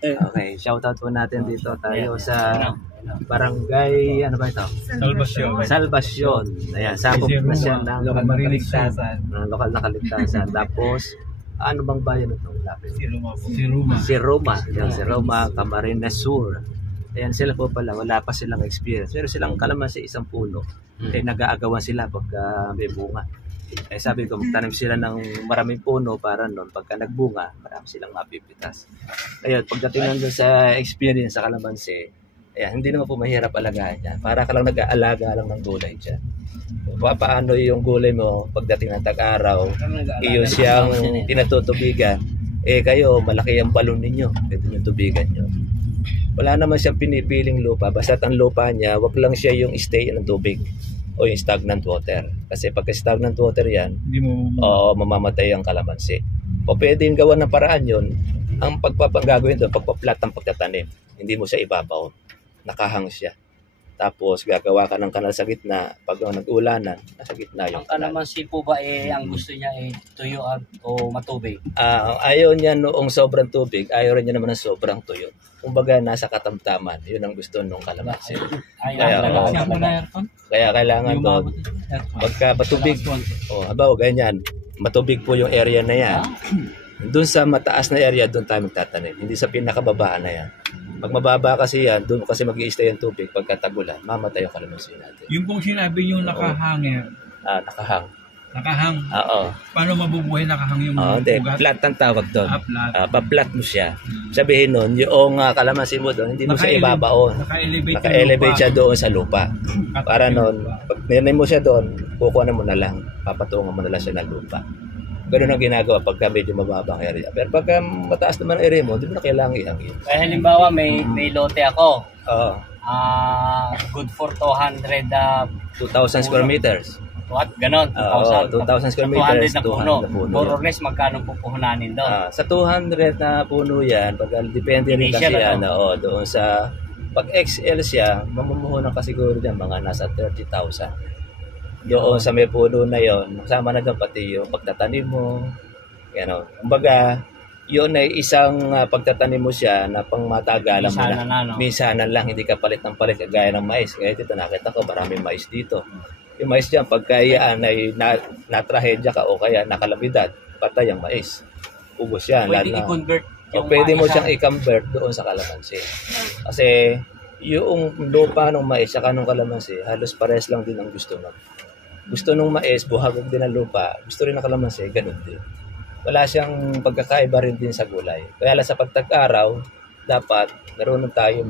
Okay, shoutout po natin dito tayo sa barangay, ano ba ito? Salvacion. Ayan, sakop na siya ng lokal na kaligtasan. Tapos, ano bang bayan ito? Si Roma. Yan, si Roma, Camarines Sur. Ayan, sila po pala, wala pa silang experience. Pero silang kalamansi isang puno. Eh, nag-aagawan sila pagka may bunga. Eh, sabi ko, magtanim sila ng maraming puno para noon, pagka nagbunga, marami silang mapipitas. Ayun, pagdating nandun sa experience sa kalamansi, ayan, hindi naman po mahirap alagaan niya. Para ka lang nag-aalaga lang ng gulay dyan. Paano yung gulay mo pagdating ng tag-araw, iyo siyang pinatutubigan, eh kayo, malaki ang balon ninyo, ito yung tubigan nyo. Wala naman siyang pinipiling lupa, basta ang lupa niya, wag lang siya yung stay ng tubig o yung stagnant water. Kasi pag stagnant water yan, mamamatay ang kalamansi. O pwedeng gawa ng paraan yun, ang pagpapagagawin doon, pagpaplat ang pagtatanim. Hindi mo siya ibabaw, nakahang siya. Tapos gagawa ka ng kanal sa gitna, pag nag-ulanan, nasa gitna yung kanal. Ang kalamansi po ba ang gusto niya tuyuan o matubig? Ayaw niya noong sobrang tubig, ayaw rin niya naman ng sobrang tuyo. Kumbaga nasa katamtaman, yun ang gusto nung kalamansi. Kaya kailangan doon, pagka matubig, habaw, ganyan, matubig po yung area na yan. Doon sa mataas na area, doon tayo magtatanim. Hindi sa pinakababaan na yan. Pag mababa kasi yan, doon kasi mag-i-stay yung tubig pagkatagulan, mamatay yung kalamansi natin. Yung pong sinabi yung nakahang nakahang. Nakahang? Oo. Paano mabubuhay nakahang yung ugat? Flat ang tawag doon. Pa-flat mo siya. Sabihin nun, yung kalamansi mo doon, hindi mo siya ibabaon. Naka-elevate siya doon sa lupa. Para nun, pag nirnay mo siya doon, kukuha mo na lang. Papatungan mo na lang siya ng lupa. Ganun ang ginagawa pagka medyo mababa ang area. Pero pagka mataas naman ang area mo, hindi mo na kailangan ihangin. Kaya halimbawa, may lote ako. Oo. Good for 200 2,000 square meters. What? Ganon? 2,000 square meters. 200 na puno. More or less, magkano pupuhunanin doon? Sa 200 na puno yan, depende rin kasi doon sa, pag XL siya, mamumuhunan ka siguro dyan, mga nasa 30,000. Doon sa may puno na yon, kasama na doon pati yung pagtatanim mo. Kumbaga, yun ay isang pagtatanim mo siya na pang matagalan mo na. Minsanan lang, hindi ka palit ng palit kagaya ng mais. Kaya dito nakita ko, maraming mais dito. Yung mais dyan, pagka yan ay natrahedya ka o kaya nakalamidad, patay ang mais. Ubos yan. Pwede i-convert yung pwede mo siyang i-convert doon sa kalamansi. Kasi yung lupa ng mais at ng kalamansi, halos pares lang din ang gusto mo. Gusto nung mais, buhagog din ang lupa. Gusto rin ng kalamansi, ganun din. Wala siyang pagkakaiba rin din sa gulay. Kaya lang sa pagtag-araw, dapat marunong tayo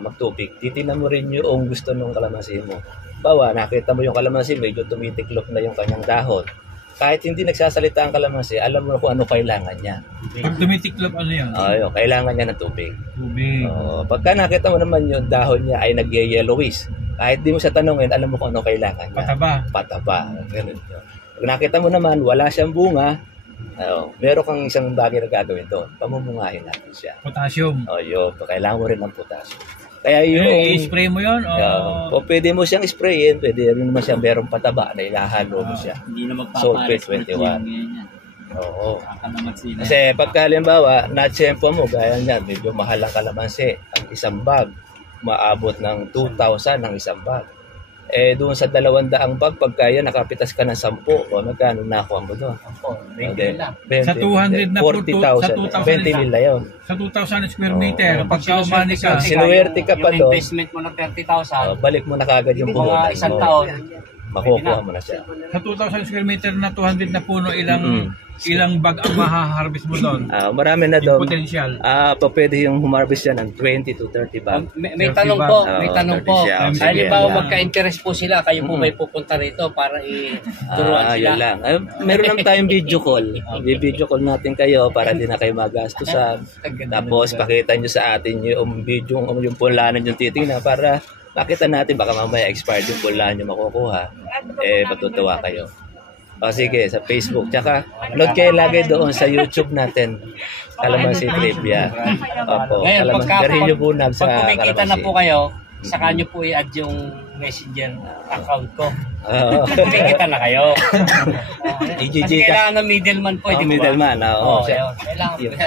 magtubig. Titingnan mo rin yung gusto ng kalamansi mo. Bawa, nakita mo yung kalamansi, medyo tumitiklop na yung kanyang dahon. Kahit hindi nagsasalita ang kalamansi, alam mo kung ano kailangan niya. Pag tumitiklop, ano yan? Kailangan niya ng tubig. Pagka nakita mo naman yung dahon niya ay nag-yellowish, kahit di mo siya tanongin, alam mo kung ano kailangan niya. Pataba. Ganun. Pag nakita mo naman, wala siyang bunga, meron kang isang bagay na gagawin doon. Pamumungahin natin siya. Potassium. Yun. Kailangan mo rin ng potassium. Kaya yung i-spray mo yun? O pwede mo siyang sprayin, pwede rin naman siya merong pataba na ilahalo mo siya. Hindi na magpapares. Sulfate 21. Oo. Kasi pagka halimbawa, na-tsempo mo, gaya niyan, medyo mahal ang kalamansi. Ang isang bag, maabot ng 2,000 ang isang bag. Doon sa 200 bag, pagka yan, nakapitas ka ng 10, o magkano nakuha mo doon? 20 lang. Sa 200 na 40,000. 20 nila yun. Sa 2,000 square meter, pagka umani ka, sinuwerte ka pa doon. Yung investment mo ng 30,000, balik mo na kagad yung puhunan mo. Isang taon, makukuha mo na siya. Sa 2,000 square meter na 200 na puno, ilang bag ang maha-harvest mo doon? Marami na doon. Yung potential. Pwede yung humarvest yan ng 20 to 30 bag. May tanong po. Halimbawa magka-interest po sila, kayo po may pupunta rito para i-turuan sila. Yun lang. Meron lang tayong video call. Video call natin kayo para hindi na kayo magastusan. Tapos pakita nyo sa atin yung video, yung punlanan yung titingnan para makita natin, baka mamaya expired yung punlanan nyo makukuha. Matutuwa kayo. Sige, sa Facebook. Tsaka, load kayo lagi doon sa YouTube natin. Kalamansi Trivia. Ngayon, Garilyo Bunag sa pag kumikita na po kayo, saka nyo po i-add yung messenger account ko. Kumikita na kayo. Kasi kailangan ng middleman po, di ba? Middleman, oo.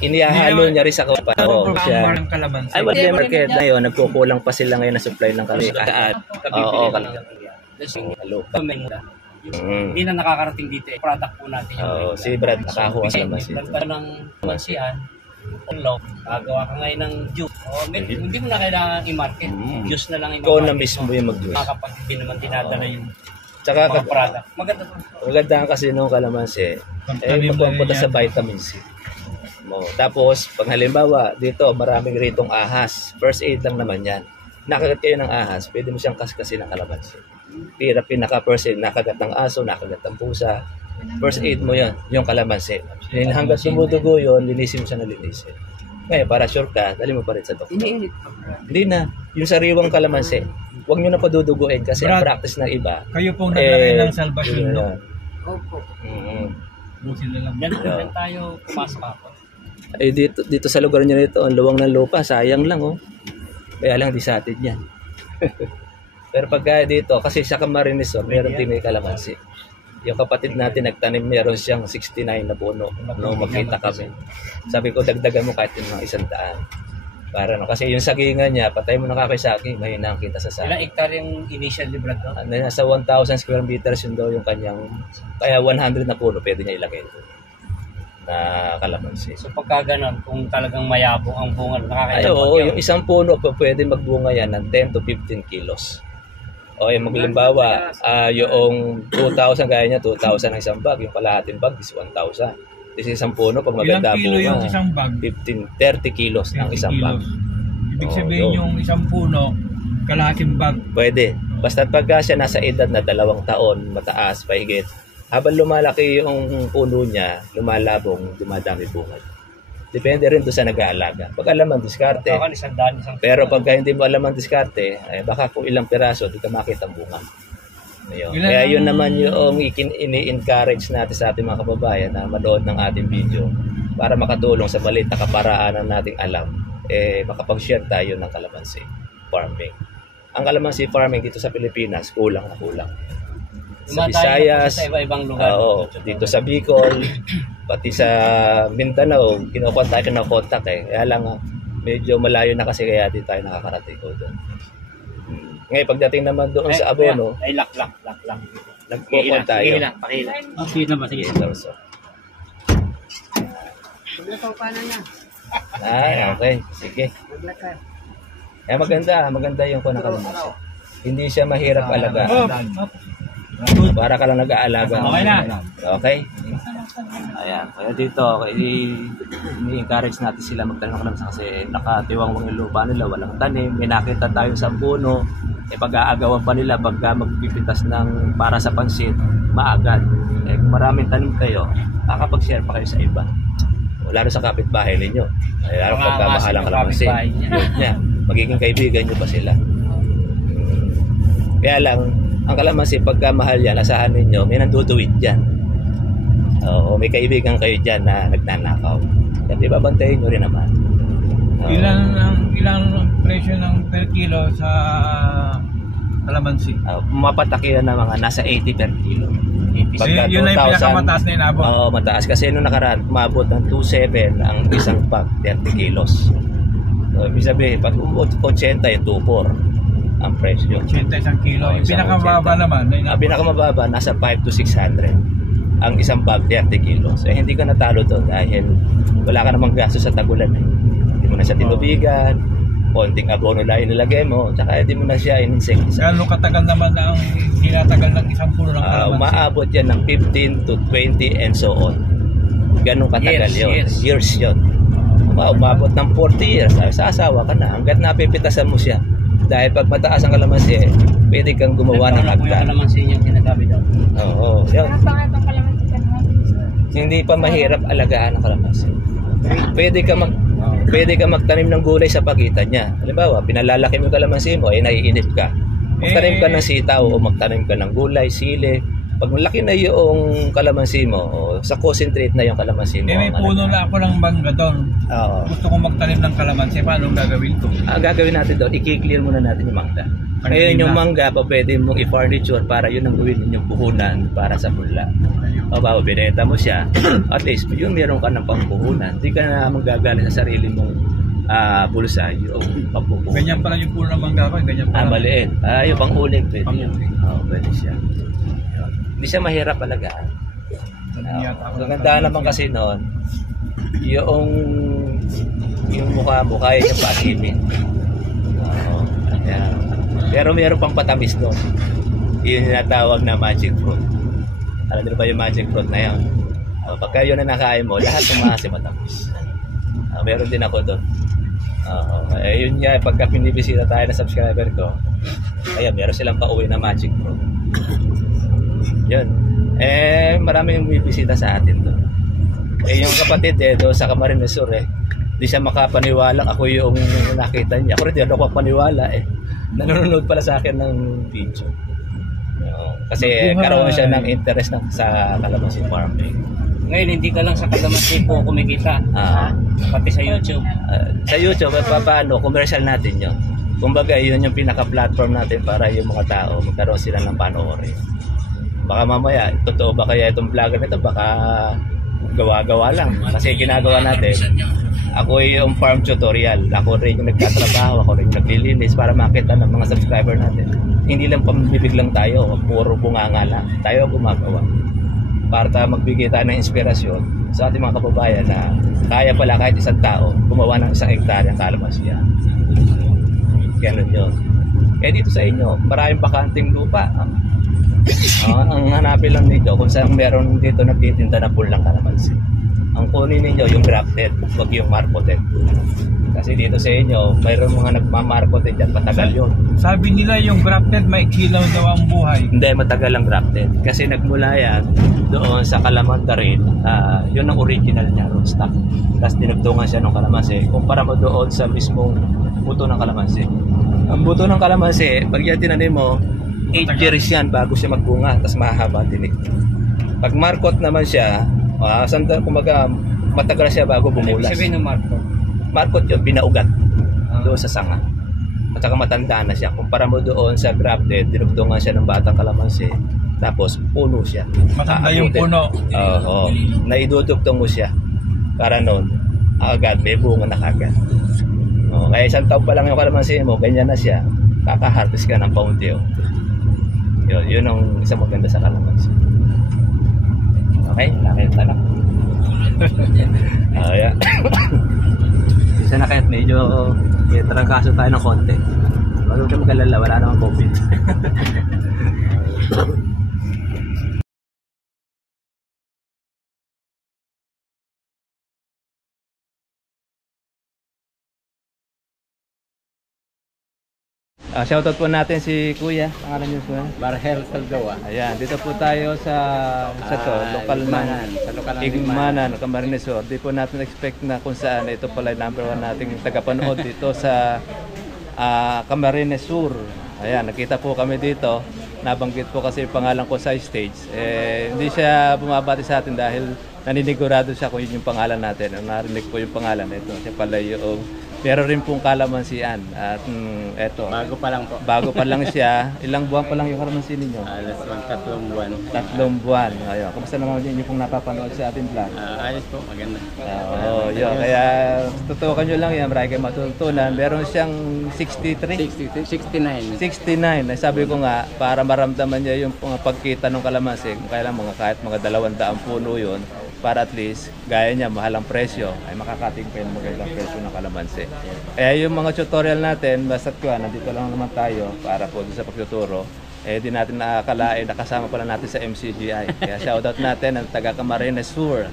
Inihahalo niya rin sa kaupa. Ay, wala yung market na yun. Nagkukulang pa sila ngayon na supply ng kalamansi. Oo, hindi na nakakarating dito eh. Product po natin yung si Brad nakakuha sa kalamansi. Banda ng kalamansian, gagawa ka ngayon ng juice. Hindi mo na kailangan i-market. Juice na lang i-market. Ikaw na mismo yung mag-juice. Kapag hindi naman dinadala yung tsaka mga product. Maganda kasi nung kalamansi, magpupunta sa vitamin C. Tapos, pag halimbawa, dito maraming ritong ahas. First aid lang naman yan. Nakagat kayo ng ahas, pwede mo siyang kaskasin ng kalamansi. Pinaka-first aid, nakagat ng aso, nakagat ng pusa. First aid mo yan, yung kalamansi. Hanggang sumudugo yun, linisin mo siya na linisin. Ngayon, para sure ka, dali mo pa rin sa doktor. Hindi na. Yung sariwang kalamansi, huwag nyo na paduduguin kasi ang practice ng iba. Kayo pong naglagay ng salvation, no? Opo. Busin na lang. Yan tayo pumasok ako. Ay, dito sa lugar nyo nito, ang luwang ng lupa, sayang lang, oh. Kaya lang, di sa atin yan. Pero pagka dito, kasi sa Camarines, meron din may kalamansi. Yung kapatid natin nagtanim, meron siyang 69 na puno nung magkita kami. Sabi ko, dagdagan mo kahit yung mga 100. Para kasi yung sagingan niya, patay mo na kakay saging, mahina ang kita sa saging. Ilang hektar yung initial librad doon? Nasa 1,000 square meters yun daw yung kanyang, kaya 100 na puno pwede niya ilagay doon na kalamansi. So pagka ganun, kung talagang mayabong ang bunga, nakakailan oo, yung isang puno pwede magbunga yan ng 10 to 15 kilos. O yung maglimbawa, yung 2,000 gaya niya, 2,000 ang isang bag, yung kalahating bag is 1,000. Kasi isang puno, pag maganda bunga, yung isang bag? 30 kilos ang isang bag. Ibig sabihin yung isang puno, kalahating bag? Pwede. Basta pagka siya nasa edad na 2 taon, mataas, pahigit, habang lumalaki yung puno niya, lumalabong, dumadami bunga. Depende rin doon sa nag-aalaga. Pag alam ang diskarte. Pero pagka hindi mo alam ang diskarte, baka kung ilang piraso, di ka makita ang bunga. Kaya yun naman yung ini-encourage natin sa ating mga kababayan na manood ng ating video para makatulong sa maliit na kaparaanan nating alam. Makapag-share tayo ng kalamansi farming. Ang kalamansi farming dito sa Pilipinas, kulang na kulang. Sa Visayas, sa iba-ibang lugar. Dito sa Bicol, pati sa Mindanao, kinokontak Kaya lang, medyo malayo na kasi kaya di tayo nakakarating ko doon. Ngayon, pagdating naman doon sa Abono, ay lak. nagpupon tayo. Sige na. Sige. Okay. Sige. Maganda yung kalamansi. Hindi siya mahirap alagaan. Para ka lang nag-aalaga. Okay na. Okay? Ayan. Kaya dito, ini-encourage natin sila magtanim ng kalamansi kasi nakatiwangwang yung lupa nila, walang tanim. May nakita tayo sa puno, pag-aagawan pa nila pagka magpipitas ng para sa pansit, maagad. Kung maraming tanim kayo, makakapag-share pa kayo sa iba. Lalo sa kapitbahay ninyo. Lalo pagka mahalang kalamansi. Magiging kaibigan nyo pa sila. Kaya lang, ang kalamansi, pagka mahal yan, asahan ninyo, may nanduduwid dyan. May kaibigan kayo dyan na nagnanakaw. At ibabantayin nyo rin naman. Ilang presyo ng per kilo sa kalamansi? Mapatakilan na mga nasa 80 per kilo. Yun na yung pinakamataas na inabot? Oo, mataas. Kasi nung nakaraan, umabot ng 2.7 ang isang bag, 30 kilos. Ibig sabihin, pag 80 yung 2.4 ang presyo. 80 isang kilo. Yung pinakamababa naman? Pinakamababa, nasa 5 to 600 ang isang bag, 30 kilos. Hindi ka natalo doon dahil wala ka namang gasto sa tagulan. Hindi mo na siya tinubigan, konting abono lang inilagay mo, tsaka hindi mo na siya in-insecticide. Gano'ng katagal naman ang tinatagal ng isang puno ng kalamansi? Umaabot yan ng 15 to 20 and so on. Gano'ng katagal yun. Years yun. Umabot ng 40 years. Sa asawa ka na. Hanggat napipitasan mo siya. Dahil pag mataas ang kalamansi, pwede kang gumawa ng hagdan. Yung kalamansi niya sinasabi daw. Oo. Hindi pa mahirap alagaan ang kalamansi. Pwede ka magtanim ng gulay sa pagitan niya. Halimbawa, pinalalaki mo yung kalamansi mo, naiinip ka. Magtanim ka ng sitaw o magtanim ka ng gulay, sili, Pag malaki na yung kalamansi mo, sa concentrate na yung kalamansi mo. May puno na ako ng mangga doon. Oo. Gusto ko magtanim ng kalamansi. Paano gagawin ko? Gagawin natin doon, i-clear muna natin yung mangga. Ngayon yung mangga, pa pwede mong i-furniture para yun ang gawin ninyong puhunan para sa punla. O ba, binenta mo siya, at least yun meron ka ng pampuhunan. Hindi ka na magagaling sa sarili mong bulsa yung pampuhunan. Ganyan pala yung puno ng mangga ko. Ganyan pala. Maliit. Yung pang-uling pwede yun. Oo, pwede siya. Hindi siya mahirap alagaan. Ang ganda naman kasi noon, yung mukha mo kaya niyang paasimin. Pero meron pang patamis doon. Yun yung natawag na magic fruit. Alam niyo ba yung magic fruit na yun? Pagka yun na nakain mo, lahat ng maasim matamis. Meron din ako doon. Yun nga, pagka pinibisita tayo na subscriber ko, meron silang pauwi na magic fruit. Yun. Maraming bibisita sa atin doon. Yung kapatid doon sa Camarines Sur di siya makapaniwala ako yung nakita niya. Ako rin di ako paniwala nanonood pala sa akin ng video. Kasi karoon siya ng interest sa kalamansi farming. Ngayon hindi ka lang sa kalamansi po kumikita, pati sa YouTube. Sa YouTube, paano commercial natin yun. Kumbaga yun yung pinaka-platform natin para yung mga tao magkaroon sila ng panoorin. Baka mamaya, totoo ba kaya itong vlogger nito? Baka gawa-gawa lang. Kasi ginagawa natin, ako yung farm tutorial. Ako rin yung nagtatrabaho, ako rin yung naglilinis para makita ng mga subscriber natin. Hindi lang pamibig lang tayo, puro bunganga lang. Tayo gumagawa. Para magbigay tayo ng inspirasyon sa ating mga kababayan na kaya pala kahit isang tao gumawa ng 1 hektarya kalamansi. Ganun yun. Dito sa inyo, maraming bakanting lupa. Ang hanapin lang dito kung saan meron dito nagtitinda na pulang kalamansi. Ang kunin ninyo yung grafted, wag yung marketed. Kasi dito sa inyo, mayroon mga nagmamarketed dyan, matagal yun. Sabi nila yung grafted may kilaw daw ang buhay. Hindi, matagal ang grafted. Kasi nagmula yan doon sa Kalamandarin, yun ang original niya, rootstock. Tapos dinugtungan siya ng kalamansi. Kumpara mo doon sa mismong buto ng kalamansi. Ang buto ng kalamansi, pag yan tinanim mo, 8 years yan bago siya magbunga, tapos mahahaba tinik. Pag markot naman siya, kumaga matagal siya bago bumulas. Sabihin ng markot? Markot yun, pinaugat doon sa sanga. At saka matanda na siya. Kumpara mo doon sa grafted, dinugtungan siya ng batang kalamansi, tapos puno siya. Matanda yung puno. Oo, naidudugtong mo siya. Para noon, agad, may bunga na kagad. Kaya 1 taon pa lang yung kalamansi mo, ganyan na siya. Kaka-harvest ka ng paunti-unti. Yun ang isang maganda sa kalamansi. Okay, laki yung tanak. Isa na kahit medyo may trangkaso tayo ng konti. Huwag ka mag-alala, wala namang COVID. Shoutout po natin si Kuya. Pangalan niyo Kuya? Barhel Calgawa. Ayan, dito po tayo sa lokal ng Igmanan, Camarines Sur. Di po natin expect na kung saan ito pala number 1 nating tagapanood dito sa Camarines Sur. Ayan, nakita po kami dito. Nabanggit po kasi yung pangalan ko sa stage. Hindi siya bumabati sa atin dahil naninigurado siya kung yun yung pangalan natin. Narinig po yung pangalan. Ito, siya pala yung meron rin pong kalamansian. At eto. Bago pa lang po. Bago pa lang siya. Ilang buwan pa lang yung kalamansi ninyo? Alas 3 buwan. 3 buwan. Ayun. Kumusta naman yun yung pong napapanood sa ating vlog? Ayos po, maganda. Yun. Kaya tutukan nyo lang yan. Marami kayong matutunan. Meron siyang 63? 69. 69. Sabi ko nga, para maramdaman niya yung pagkita ng kalamansi, kailan kahit mga 200 puno yun, para at least, gaya niya, mahalang presyo, ay makakating pa yung magandang presyo ng kalamansi. Kaya yung mga tutorial natin, basta't ko, nandito lang naman tayo para po sa pagtuturo, di natin nakakalain, nakasama pala natin sa MCGI. Kaya shoutout natin ang taga Camarines Sur.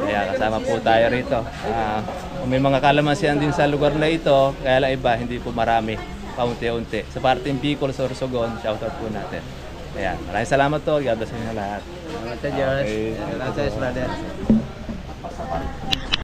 Kaya kasama po tayo rito. May mga kalamansian din sa lugar na ito, kaya lang iba, hindi po marami, paunti-unti. Sa parting Bicol, Sorsogon, shoutout po natin. Kaya maraming salamat to. God bless inyo lahat. Salamat sa Diyos. Salamat sa Diyos, brother.